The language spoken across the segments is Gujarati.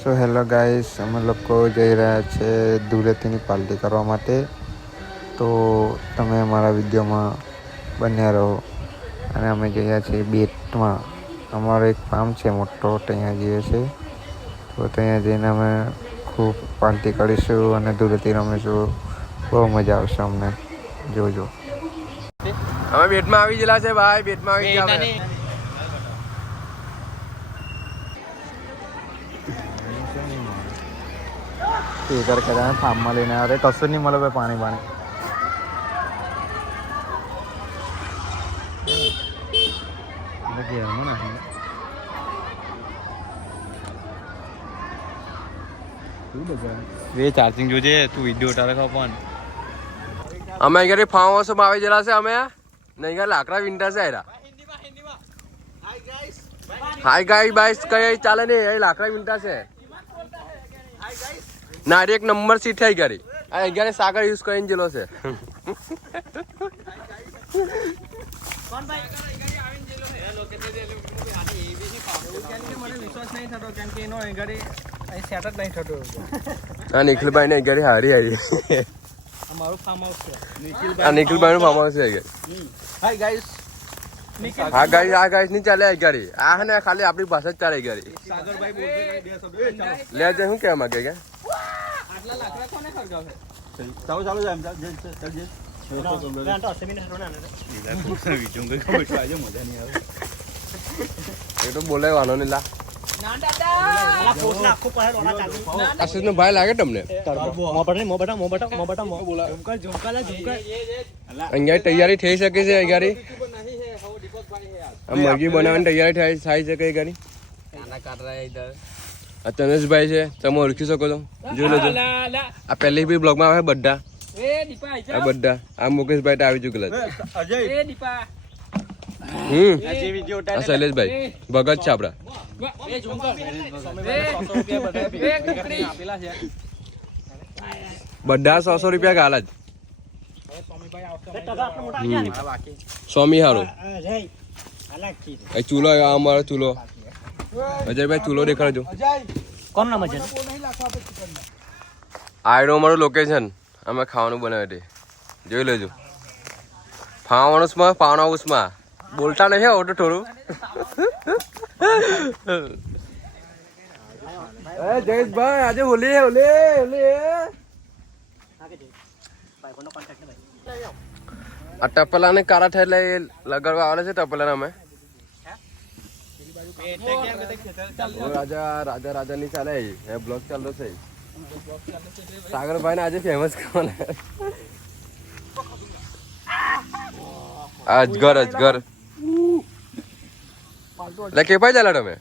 સો હેલો ગાઈસ, અમે લોકો જઈ રહ્યા છે ધૂળેટીની પાર્ટી કરવા માટે. તો તમે અમારા વિડીયોમાં બન્યા રહો. અને અમે જઈએ છીએ બેટમાં. અમારો એક ફાર્મ છે મોટો, ત્યાં જઈએ છીએ. તો ત્યાં જઈને અમે ખૂબ પાર્ટી કરીશું અને ધૂળેટી રમીશું. બહુ મજા આવશે અમને, જોજો. અમે બેટમાં આવી ગયેલા છે ભાઈ, બેટમાં આવી ગયા. ફિલ્ટર કર્યા ફાર્મમાં લઈને આવે કશું નહીં મળે ભાઈ, પાણી ચાર્જિંગ જોજે તું વિડીયો ઉતારે ખબર પણ અમે અહીંયા ફાર્મ હાઉસમાં આવી ગયેલા છે. અમે નહીં લાકડા વિંટા છે. હાય ગાય બાઈસ કઈ ચાલે નહીં, એ લાકડા વિંટા છે. ના એક નંબર સીટ થઈ ગઈ. આ અગિયાર સાગર યુઝ કરીને જેલો છે. નિખિલભાઈ ને ઘરે હારી આવી. આ નિખિલભાઈ નું ફાર્મ હાઉસ છે. હા ગાઈસ, આ ગાઈસ નહીં ચાલે ઘરે. આ હે ને ખાલી આપણી ભાષા જ ચાલે ઘરે. લે જે શું કહેવા માંગે કે એ તો બોલાવવાનો નહીં લા. આશીષ નો ભાઈ લાગે તમને? અહીંયા તૈયારી થઈ શકે છે. અહીંયા મરઘી બનાવવાની તૈયારી થાય છે. કઈ ગાડી આ તનેશભાઈ છે, તમે ઓળખી શકો છો, જોઈ લેજો. આ પહેલી બી બ્લોગમાં આવે બધા. આ બધા આ મુકેશભાઈ આવી ચૂકેલા છે. આ શૈલેષભાઈ ભગત છે આપડા. બધા 100 રૂપિયા ગાલા જ. સ્વામી હારો ચૂલો અમારો ચૂલો. અજયભાઈ ચૂલો દેખાડજો. કોણ નામ છે? આયરો અમારું લોકેશન. અમે ખાવાનું બનાવે જોઈ લેજો. ફાર્મ હાઉસમાં બોલતા નહીં હો તો થોડું. જયેશભાઈ આજે હોલી આ ટપલા ને કારા થાય એટલે લગાડવા આવે છે. ટપલા અમે રાજા ની ચાલે બ્લોગ ચાલતો છે. સાગરભાઈ ને આજે ફેમસ કરવાના. અજગર એટલે કે ભાઈ ચાલે તમે.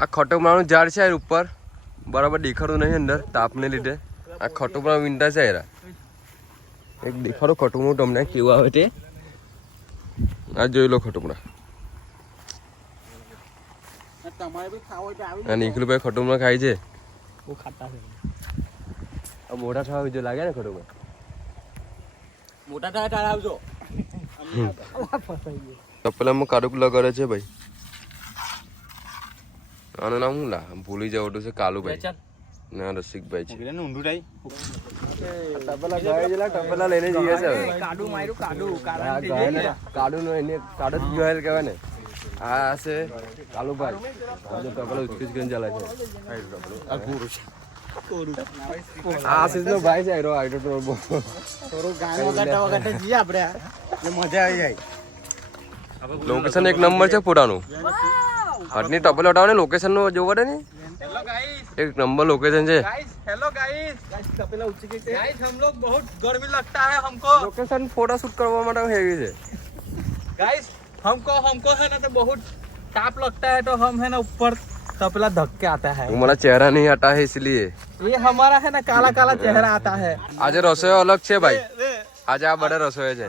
આ ખટોમરાનું ઝાડ છે ઉપર, બરાબર દેખાડું નહીં અંદર તાપને લીધે. આ ખટોમરા વિંટા છે. એક દેખાડો ખટોમરું તમને કેવું આવે તે. આ જોઈ લો ખટોમરા. નિખિલભાઈ ખટોમરા ખાય છે. મોટા થવા બીજો લાગે ને ખટોમરા. મોટા થયા તારે આવજો. તપેલામાં કાળુક લગાડે છે ભાઈ. આનું નામ શું લા ભૂલી જવું છે. કાલુભાઈ ના રસિકભાઈ છે. તપેલા લઈને જઈએ છે. કાડુ નો એને કાડુ જ ગયેલ કહેવાય ને. આ છે કાલુભાઈ. આજે તપેલા ઉચકી કરીને ચાલે છે. આશીષ નો ભાઈ છે. લોકેશન એક નંબર છે પોતાનું. હટની ટપલ હટાવો ને લોકેશન નો જોવો ને. एक नंबर लोकेशन है. हेलो गाइस, तपेला ऊंची के गाइस हम लोग बहुत गर्मी लगता है हमको. लोकेशन फोटो शूट करवा માટે हेवी है गाइस. हमको है ना तो बहुत ताप लगता है, तो हम है ना ऊपर तपेला धक के आता है. हमारा चेहरा नहीं आता है इसलिए ये हमारा है ना काला काला चेहरा आता है. आज रसोई अलग છે ભાઈ. आज આ બડે રસોઈ છે.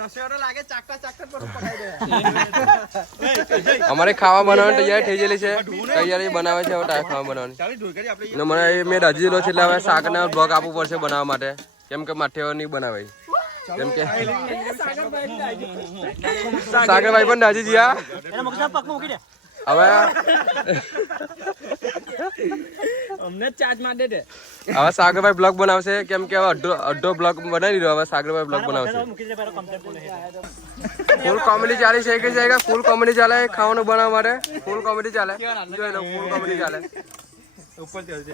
રસોઈનો લાગે ચાકતા પર પકાઈ દે. અમારે ખાવા બનાવવાની તૈયારી થઈ ગયેલી છે. તૈયારી બનાવે છે. હવે ખાવા બનાવવાની ને મને મેં રાજી લો છે એટલે હવે શાકના બ્લોગ આપવું પડશે બનાવવા માટે. કેમ કે માઠે નહીં બનાવે. કેમ કે સાગરભાઈ પણ રાજી જીયા. હવે અમને ચાર્જ માર દે દે હવે સાગરભાઈ બ્લોગ બનાવશે કેમ કે હવે અડધો બ્લોગ બનાવી દીધો હવે સાગરભાઈ બ્લોગ બનાવશે ફૂલ કોમેડી ચાલી છે કે જાયગા ફૂલ કોમેડી ચાલે ખાવાનું બનાવવા માટે ફૂલ કોમેડી ચાલે જોઈ લો ફૂલ કોમેડી ચાલે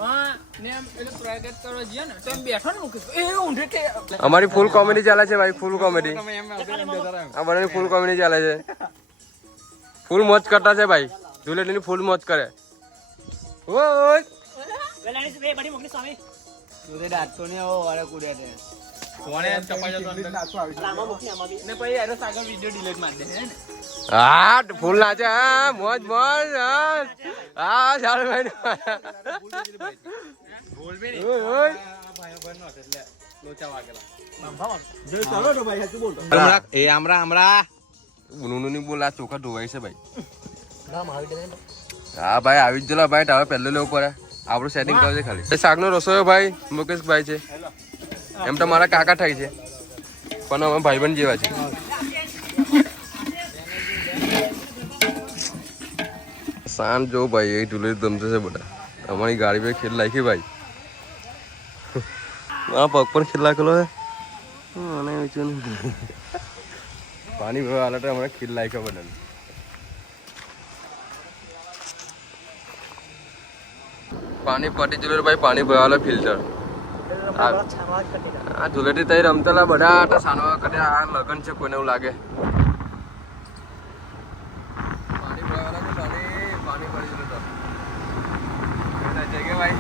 હા ને એમ એટલે પ્રોજેક્ટ કરો જીએ ને તો એમ બેઠો ને મુકેશ એ ઊંધે કે અમારી ફૂલ કોમેડી ચાલે છે ભાઈ ફૂલ કોમેડી આ બધાની ફૂલ કોમેડી ચાલે છે ફૂલ મોજ કરતા છે ભાઈ ધૂળેટીની ફૂલ મોજ કરે ઓય વેલાની સે બડી મોકલી સ્વામી દૂધે દાંતો ને ઓ વારે કુડે દે કોણે ચપાઈ જતો અંદર લામાં મોકલી આમાં બી ને પછી આરો સાગર વિડિયો ડિલીટ માર દે હે ને હા ફૂલ નાચે હા મોજ મોજ હા ચાલે ભાઈ બોલ બે ઓય ભાઈ બન નો એટલે લોચા વાગેલા જો ચાલો તો ભાઈ તું બોલ એ આમરા નું ની બોલ આ ચોખા ધોવાય છે ભાઈ નામ આવી દે હા ભાઈ આવી જ જલા ભાઈ તારે પહેલો લેવું પડે આપણું સેટિંગ કરવું છે ખાલી શાકનો રસોયો ભાઈ મુકેશભાઈ છે એમ તો મારા કાકા થાય છે પણ અમે ભાઈબંધ જેવા છે શાંત જો ભાઈ એ ઢુલે ધમશે છે બધા અમારી ગાડી પર ખેલ લાગી ભાઈ આ પગ પર ખેલ લાગેલો છે પાણી ભરવા હાલત હમણાં ખેલ લાગ્યો બધાને પાણી પટી જુલે ભાઈ પાણી ભરવાલો ફિલ્ટર આ ધુલેટી તઈ રમતેલા બધા સાનવા કરે આ લગન છે કોઈને એવું લાગે પાણી ભરવાલા કે પાણી પડી જુલે તો જગ્યા ભાઈ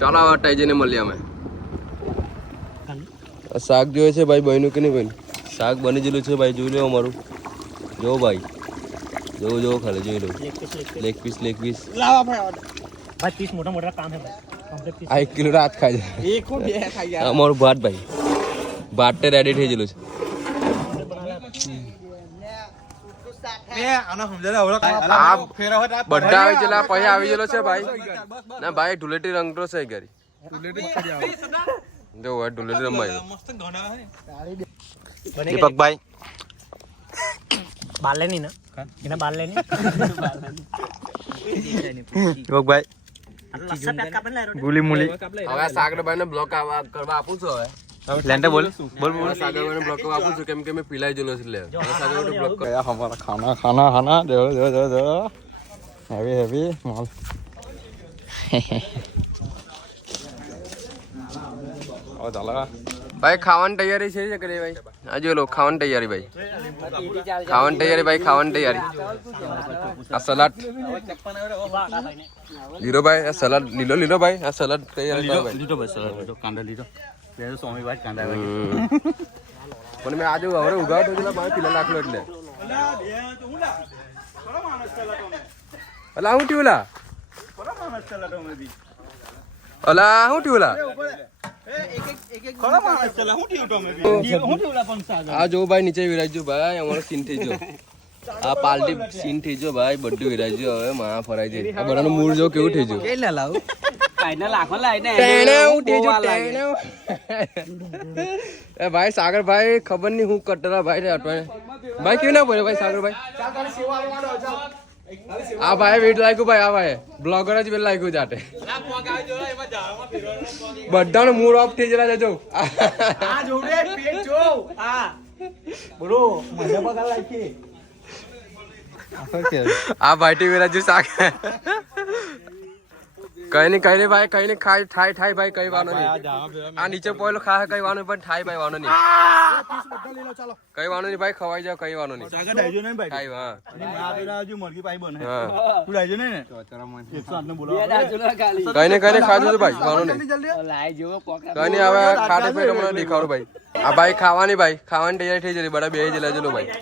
ચાલો આવા ટાઈ જઈને મળીએ અમે શાક જોઈએ છે ભાઈ બહેનું કે નહીં બહેન શાક બની ગયેલું છે ભાઈ જોઈ લો અમારું જો ભાઈ જો ખાલી જોઈ લો લેગ પીસ લાવા ભાઈ 30 મોટા મોટા કામ હે ભાઈ આ 1 કિલો રાત ખાઈ જાય એક બે ખાઈ ગયા અમારું ભાત ભાઈ ભાત તે રેડી થઈ ગયેલું છે બધા આવી ગયેલા પછી આવી ગયેલો છે ભાઈ ના ભાઈ ધૂળેટી રંગતો છે ઘરી જો ધૂળેટી રમાય દીપકભાઈ બાલે ની ના એના બાલે ની દીપકભાઈ લસ્સા પેક કાપન લાય ગુલી મુલી હવે સાગરભાઈ ને બ્લોક કરવા આપું છું હવે લેન્ટર બોલ સાગરભાઈ ને બ્લોક કરવા આપું છું કેમ કે મેં પીલાઈ ગયેલો છે એટલે સાગરભાઈ બ્લોક गया हमारा खाना दे हैवी माल और चला ભાઈ ખાવાની તૈયારી છે કે ભાઈ આ જો લો ખાવાની તૈયારી ભાઈ ખાવાની તૈયારી આ સલાડ લીલો ભાઈ આ સલાડ લીલો ભાઈ આ સલાડ તૈયારી કરો ભાઈ લીધો બસ કાંદા લીધો બે સ્વામી ભાઈ કાંદા પણ મેં આજે હવે ઉગાડતો એટલે ભાઈ પીલા નાખલો એટલે અલા હું ટીવલા આ જો ભાઈ નીચે વિરાજ્યું ભાઈ અમારો સીન થઈ ગયો આ પાલટી સીન થઈ ગયો ભાઈ બધું વિરાજ્યું હવે માં ફરાઈ જાય આ બધાનું મૂળ જો કેવું થઈ ગયું કે લાવ કાઈના લાખો લાઈ ને એ ભાઈ સાગરભાઈ ખબર નહીં હું કટરા ભાઈ ભાઈ કેવું ના બોલે ભાઈ સાગરભાઈ આ ભાઈ વેટ લાગ્યું ભાઈ આ ભાઈ બ્લોગર જ વેટ લાગ્યું જાતે બધાનો મૂડ ઓફ થઈ જરા જજો આ જોડે પેટ જો આ બોલો મજા પગાર લાગી આ ભાઈ ટી વેરાજુ શાક કઈ નહીં ભાઈ કઈ નહીં ખાય ભાઈ કઈ વાનો નહીં આ નીચે પોયલો ખા કઈ વાનો પણ થાય ભાઈ વાનો નહીં કઈ વાનો નહીં ભાઈ ખવાઈ જાવ કઈ વાનો નહીં ખાઈ હા કઈ નહીં ખાજો તો ભાઈ વાનો નહીં કઈ નહીં હવે ખાટે પેટ મને દેખાડો ભાઈ આ ભાઈ ખાવાની તૈયારી થઈ જતી બધા બે જ લેજો ભાઈ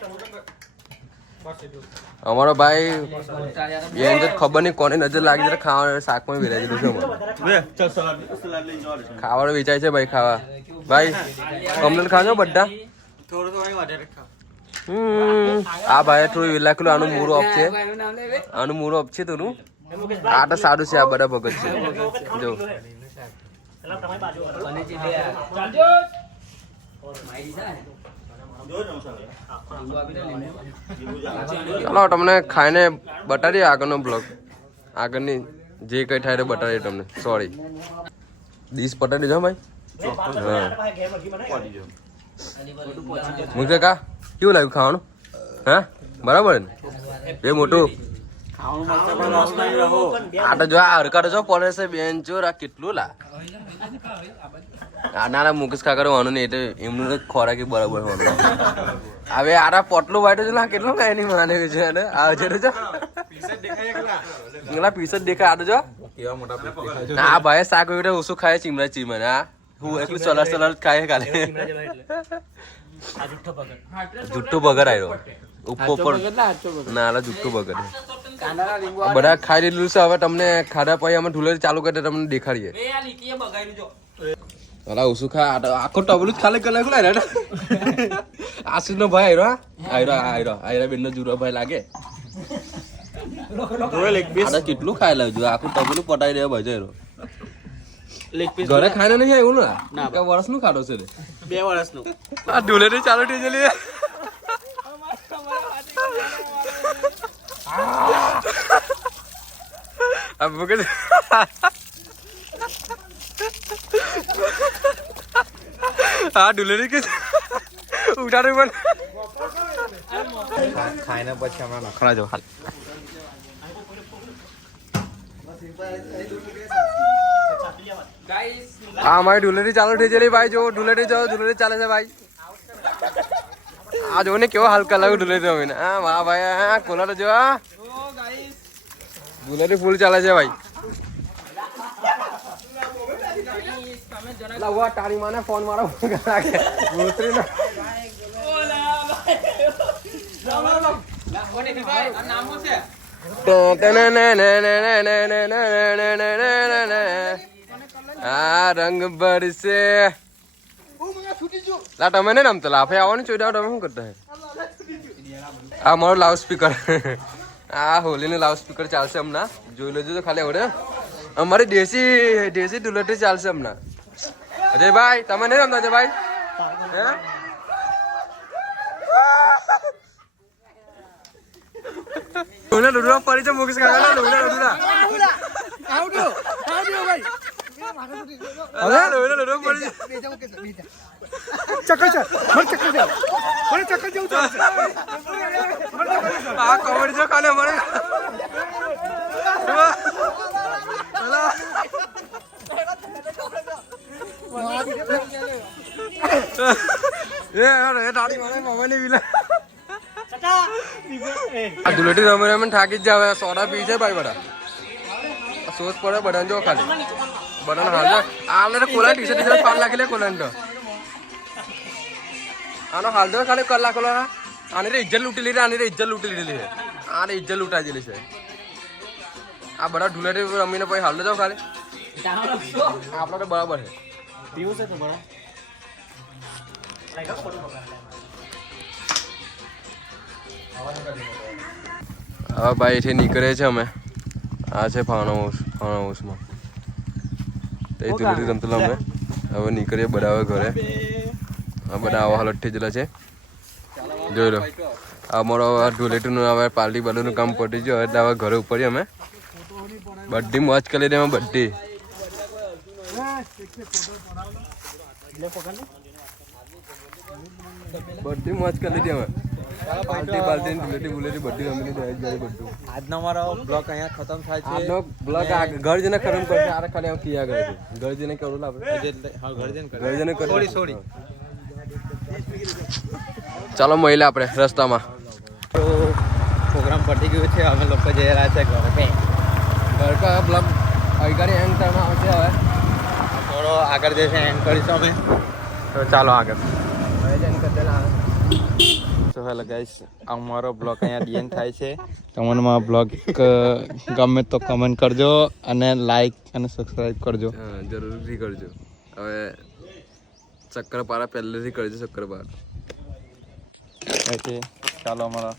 અમારો ભાઈ એ ખબર નહીં કોની નજર લાગી છે ખાવાનું શાકમાં વિરાજેલું છે ખાવાનું વેચાય છે ભાઈ ખાવા ભાઈ કમ્પ્લેટ ખાજો બધા આ ભાઈ થોડું વિલાકેલું આનું મૂળ ઓફ છે થોડું આ તો સારું છે આ બધા ભગત છે જો ચાલો તમને ખાઈને બતાડીએ આગળનો બ્લોગ. આગળની જે કઈ થાય તે બતાડીએ તમને. સોરી ડીશ પતાડી દો ભાઈ. હા મુકે કા કેવું લાગ્યું ખાવાનું? હા બરાબર ને બે મોટું આ તો જો આ હરકાતો જો પડે છે બેન જો આ કેટલું લા આ નાના મુકેશ કાકા વાનું નહીં એટલે એમનું તો ખોરાક બરાબર હોવાનું. હવે આરા પોટલું વાટ્યું છે ને કેટલું કઈ નહીં માને છે અને આ છે જો પીસ જ દેખાય. આ તો જો આ ભાઈ શાક ઓછું ખાય ચીમરા ચીમર. હા હું એકલું સલાડ સલાડ ખાય ખાલી. જુઠ્ઠું બગર આવ્યો ઉપર ના જુઠ્ઠું બગર બધા ખાઈ લીધું છે. હવે તમને ખાધા પછી અમે ઢુલે ચાલુ કરી તમને દેખાડીએ. અલા ઓછું ખા આખો ટબલું જ ખાલી કરી નાખ્યું. આશીષ નો ભાઈ આયરો બેન નો જુરો ભાઈ લાગે. કેટલું ખાઈ લાવજો આખું ટબલું પટાઈ દે ભાઈ. ઘરે ખાઈને નહીં આવ્યું ને વર્ષ નું ખાધો છે 2 વર્ષનું. આ ઢુલેટી ચાલુ થઈ જલી. હા ઢુલેટી કે ઉઠાડે પણ ખાઈને પછી અમે નખરા જો ખાલી. હા મારી ઢુલેટી ચાલુ થઈ ગયેલી ભાઈ. જો ઢુલેટી ચાલે છે ભાઈ. આ જો ને કેવો હલકા લાગ્યું ઢુલેટી રમીને. હા વાહ ભાઈ હા કોલા તો જો ઢુલેટી ફૂલ ચાલે છે ભાઈ. લાવવા તારી માને ફોન મારો આ રંગ બરસે લા તમે ને રમતા લાફે આવવાનું ચોઈ તમે શું કરતા હે? આ મારો લાઉડ સ્પીકર. આ હોલી નું લાઉડ સ્પીકર ચાલશે હમણાં. જોઈ લેજો તો ખાલી આવડે. અમારી દેશી ઢુલેટી ચાલશે હમણાં. અજયભાઈ તમે નહીં રમતા અજયભાઈ? ડુડા પડી છે મુકેશ કાકા. કોમેડી જો ખાલી અમારે ધુલેટી રમે રમે થાકી જ જાવે. સોડા પી છે ભાઈ બધા. સોસ પડે બધા જો ખાલી બધા હાલ આમને કોલા ટી-શર્ટ પાન નાખી લે કોલા તો આનો હાલ દો ખાલી કલાક કોલા. આને રે ઇજ્જત લૂટી લીધી. આની રે ઇજ્જત લૂટી લીધી છે. આને ઇજ્જત લૂંટાઈ ગયેલી છે. આ બધા ઢુલેટી રમીને પછી હાલ દો જાવ ખાલી. આપડે તો બરાબર છે. પીવું છે તો બરાબર. હવે ભાઈ એથી નીકળે છે અમે. આ છે ફાર્મ હાઉસમાં તો ધુલેટી રમતા અમે હવે નીકળીએ બધા હવે ઘરે. બધા આવા હાલત થઈ ગયેલા છે જોઈ લો. અમારો ધુલેટીનું હવે પાર્ટી બાર્ટીનું કામ પતી ગયું એટલે હવે ઘરે ઉપડીએ અમે. બધી મોજ કરી દે બધી. બધી મોજ કરી લીધી અમે. પાર્ટી બાલ્ટી ધુલેટી બુલેટી બધી રમી લીધી. બધું આજનો અમારો બ્લોગ અહીંયા ખતમ થાય છે. આજનો બ્લોગ ઘર જઈને ખતમ કરશે. આ ખાલી આમ કિયા કરે છે. ઘર જઈને કરું ઘર જઈને સોરી ચાલો મહિલા આપણે રસ્તામાં. પ્રોગ્રામ પતી ગયો છે. અમે લોકો જઈ રહ્યા છે ઘરે. ઘર કા બ્લોગ અગાડી એન્ડ ટાઈમ આવશે. હવે થોડો આગળ જશે એન્ડ કરીશું અમે. તો ચાલો આગળ. તો હેલો ગાઈસ અમારો બ્લોગ અહીંયા એન્ડ થાય છે. તમને મારો બ્લોગ ગમે તો કમેન્ટ કરજો અને લાઈક અને સબસ્ક્રાઇબ કરજો. જરૂરથી કરજો. હવે શક્કરપારા પહેલેથી કરજો. શક્કરપારા ચાલો અમારો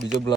બીજો બ્લોગ